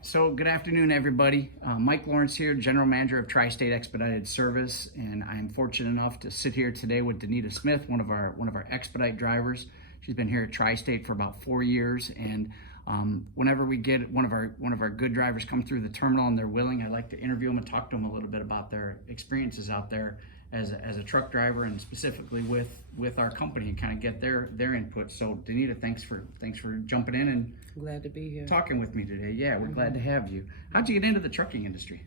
So good afternoon, everybody. Mike Lawrence here, General Manager of Tri-State Expedited Service, and I'm fortunate enough to sit here today with Denita Smith, one of our expedite drivers. She's been here at Tri-State for about 4 years, and whenever we get one of our good drivers come through the terminal and they're willing, I like to interview them and talk to them a little bit about their experiences out there as a truck driver, and specifically with our company, and kind of get their input. So Denita, thanks for jumping in and Glad to be here. talking with me today. Yeah, we're glad to have you. How'd you get into the trucking industry?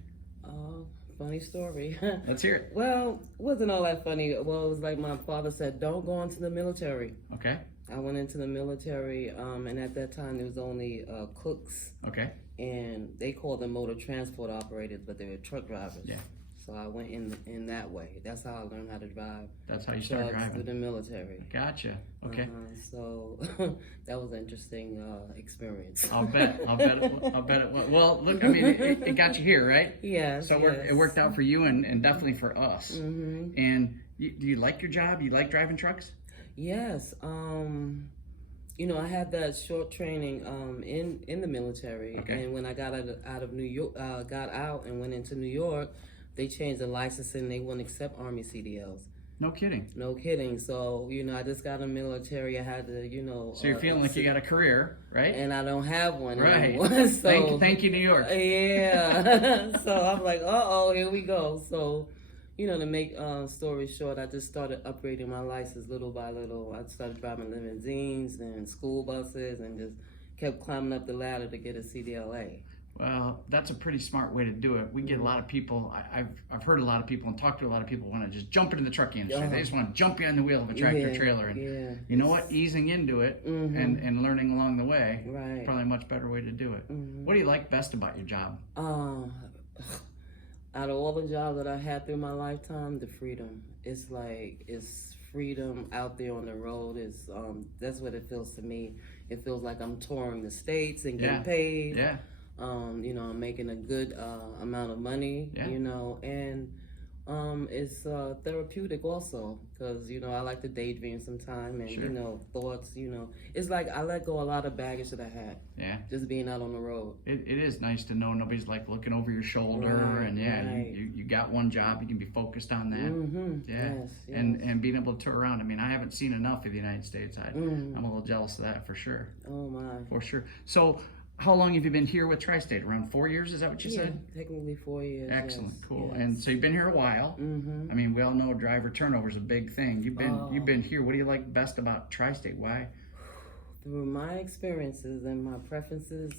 Funny story. Let's hear it. Well, wasn't all that funny. Well, it was like my father said, don't go into the military. Okay. I went into the military, and at that time there was only cooks, Okay. and they called them motor transport operators, but they were truck drivers. Yeah. So I went in that way. That's how I learned how to drive. That's how you started trucks driving. through the military. Gotcha. Okay. So that was an interesting experience. I'll bet it was. Well, look, I mean, it got you here, right? Yes. So it worked out for you and definitely for us. Mm-hmm. And do you like your job? You like driving trucks? Yes. I had that short training in the military, Okay. and when I got out of New York, got out and went into New York, they changed the licensing. They wouldn't accept Army CDLs. No kidding. No kidding. So I just got in the military. I had to, So you're feeling like you got a career, right? and I don't have one Right. anymore. So Thank you, New York. yeah. So I'm like, here we go. So, to make story short, I just started upgrading my license little by little. I started driving limousines and school buses and just kept climbing up the ladder to get a CDLA. Well, that's a pretty smart way to do it. We get a lot of people, I've heard a lot of people and talked to a lot of people want to just jump into the trucking industry. They just want to jump behind the wheel of a tractor trailer. And you know what? Easing into it and learning along the way, Right. probably a much better way to do it. What do you like best about your job? Out of all the jobs that I had through my lifetime, the freedom. It's freedom out there on the road. That's what it feels to me. It feels like I'm touring the states and getting paid. Yeah. I'm making a good amount of money. Yeah. And it's therapeutic also, because I like to daydream sometime, and Sure. thoughts. It's like I let go a lot of baggage that I had. Yeah. Just being out on the road. It is nice to know nobody's like looking over your shoulder, Right, and right. you got one job, you can be focused on that. Mm-hmm. Yeah. Yes, yes. And being able to tour around. I mean, I haven't seen enough of the United States. I'm a little jealous of that for sure. Oh my. For sure. So how long have you been here with Tri-State? Around 4 years, is that what you said? Technically 4 years. Excellent, yes, cool. yes. And so you've been here a while. Mm-hmm. I mean, we all know driver turnover is a big thing. You've been here. What do you like best about Tri-State? Why? Through my experiences and my preferences,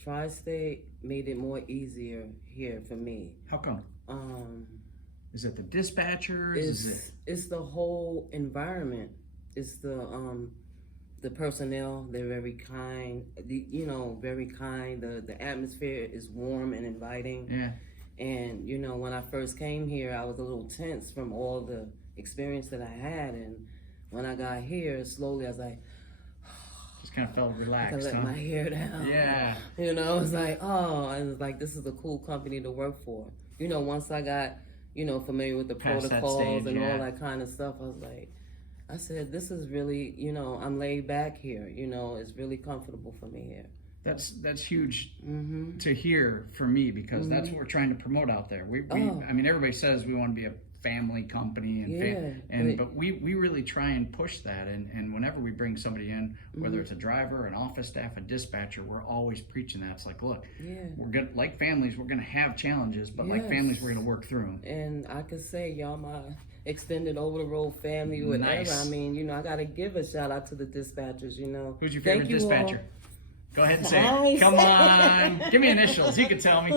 Tri-State made it more easier here for me. How come? Is it the dispatchers? It's the whole environment. It's the personnel. They're very kind. Very kind. The atmosphere is warm and inviting. Yeah. And when I first came here, I was a little tense from all the experience that I had, and when I got here, slowly I was like, Just kind of felt I relaxed, could let huh? my hair down. Yeah. It's like, and it's like, this is a cool company to work for. Once I got, familiar with the Past that protocols stage, and yeah. all that kind of stuff, I said, this is really, I'm laid back here. It's really comfortable for me here. That's huge Mm-hmm. to hear for me, because that's what we're trying to promote out there. I mean, everybody says we want to be a family company, but we really try and push that. And whenever we bring somebody in, whether it's a driver, an office staff, a dispatcher, we're always preaching that. It's like, look, we're good, like families, we're going to have challenges, but like families, we're going to work through them. And I could say, y'all, my extended over the road family, whatever. Nice. I mean, I got to give a shout out to the dispatchers. Who's your Thank favorite you dispatcher? all. Go ahead and say it. Nice. Come on. Give me initials. You can tell me.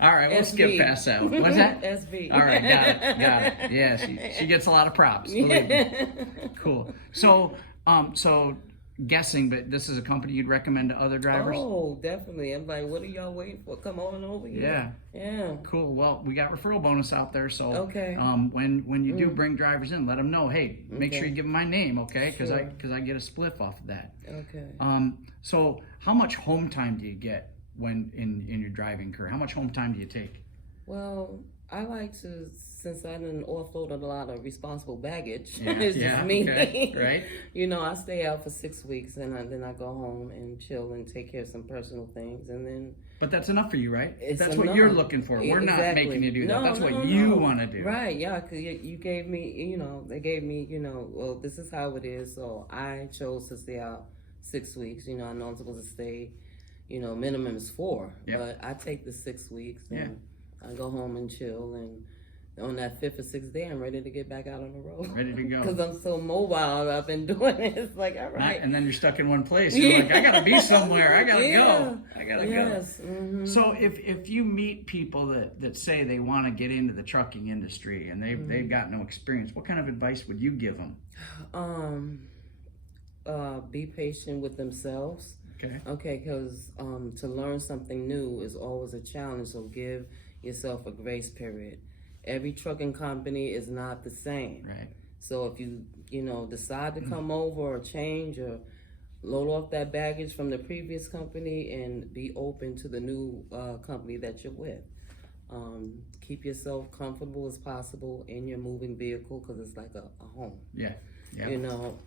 All right, we'll skip past that one. What's that? SB. All right, got it. Yeah, she gets a lot of props. Believe me. Cool. So guessing, but this is a company you'd recommend to other drivers? Oh, definitely. I'm like, what are y'all waiting for? Come on over here. Yeah. Cool. Well, we got referral bonus out there, so Okay. When you do bring drivers in, let them know. Hey, make sure Okay. you give them my name, okay? Because Sure. I get a spliff off of that. Okay. So how much home time do you get when in your driving career? How much home time do you take? Well, I like to, since I done offloaded a lot of responsible baggage, Yeah, it's yeah, just me. okay, right. You know, I stay out for 6 weeks and then I go home and chill and take care of some personal things, and then But that's enough for you, right? it's That's enough. what you're looking for. We're not Exactly. making you do that. No, That's no, what no. you want to do. Right, yeah, because you gave me, you know, they gave me, you know, well, this is how it is, so I chose to stay out 6 weeks. You know, I know I'm supposed to stay, you know, minimum is 4, Yep. but I take the 6 weeks and Yeah. I go home and chill, and on that 5th or 6th day, I'm ready to get back out on the road. Ready to go. Because I'm so mobile. I've been doing it. It's like, all right. And then you're stuck in one place. You're like, I gotta be somewhere. I gotta go. I gotta yes. go. Mm-hmm. So if you meet people that say they want to get into the trucking industry and they've got no experience, what kind of advice would you give them? Be patient with themselves. Okay, because to learn something new is always a challenge. So give yourself a grace period. Every trucking company is not the same. Right. So if you decide to come over or change or load off that baggage from the previous company and be open to the new company that you're with. Keep yourself comfortable as possible in your moving vehicle because it's like a home. Yeah. Yeah. You know,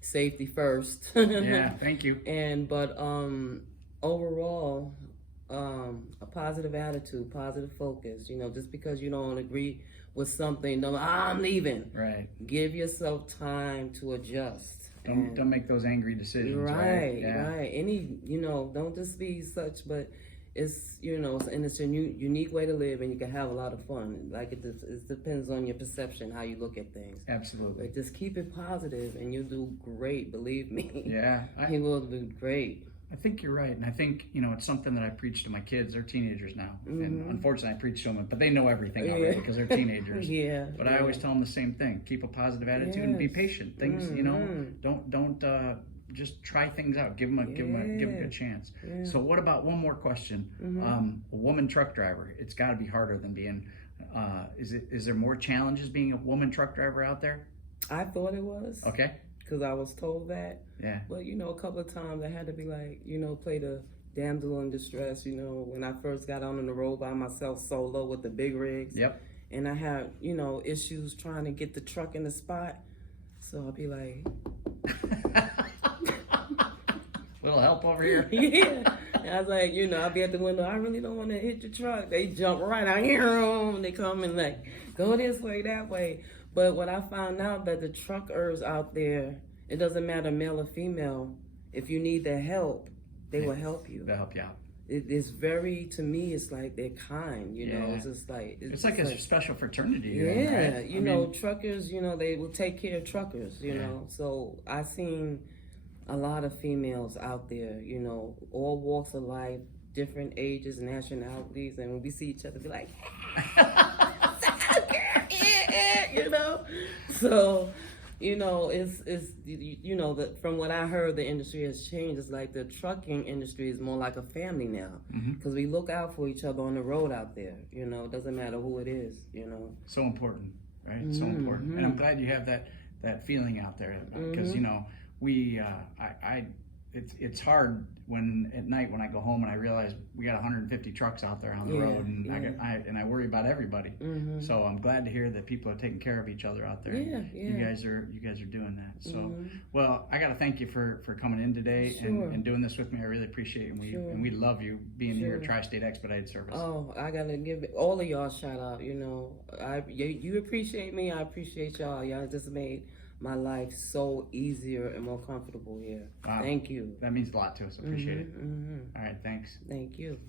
safety first. Yeah. Thank you. But overall, a positive attitude, positive focus. You know, just because you don't agree with something, don't I'm leaving. Right. Give yourself time to adjust. Don't make those angry decisions. Right. Yeah. Right. Don't just be such, but it's and it's a unique way to live, and you can have a lot of fun. Like it depends on your perception, how you look at things. Absolutely. But just keep it positive, and you'll do great. Believe me. Yeah. You will do great. I think you're right, and I think it's something that I preach to my kids. They're teenagers now, and unfortunately, I preach to them, but they know everything already because they're teenagers. Yeah. But I always tell them the same thing: keep a positive attitude and be patient. Things, don't just try things out. Give them a good chance. Yeah. So, what about one more question? A woman truck driver. It's got to be harder than being. Is there more challenges being a woman truck driver out there? I thought it was. Okay. Because I was told that. Yeah. But, a couple of times I had to be like, play the damsel in distress, when I first got on the road by myself solo with the big rigs. Yep. And I had, issues trying to get the truck in the spot. So I'll be like... Little help over here. Yeah. And I was like, I'll be at the window. I really don't want to hit your truck. They jump right out here. They come and like, go this way, that way. But what I found out that the truckers out there, it doesn't matter male or female, if you need their help, they will help you. They'll help you out. It's very, to me, it's like they're kind, It's just like... It's like a special fraternity. Yeah, right? Truckers, they will take care of truckers, know. So I seen a lot of females out there, all walks of life, different ages, nationalities, and when we see each other, be like... So, it's from what I heard, the industry has changed. It's like the trucking industry is more like a family now because we look out for each other on the road out there. It doesn't matter who it is. So important, right? So important, and I'm glad you have that feeling out there because it's hard when at night when I go home and I realize we got 150 trucks out there on the road, and I worry about everybody. So I'm glad to hear that people are taking care of each other out there. Yeah. You guys are doing that. So well, I got to thank you for coming in today and doing this with me. I really appreciate it, and we love you being here at Tri-State Expedited Service. Oh, I gotta give all of y'all a shout out. You appreciate me. I appreciate y'all. Y'all just made my life so easier and more comfortable here. Wow. Thank you. That means a lot to us. Appreciate it. All right, thanks. Thank you.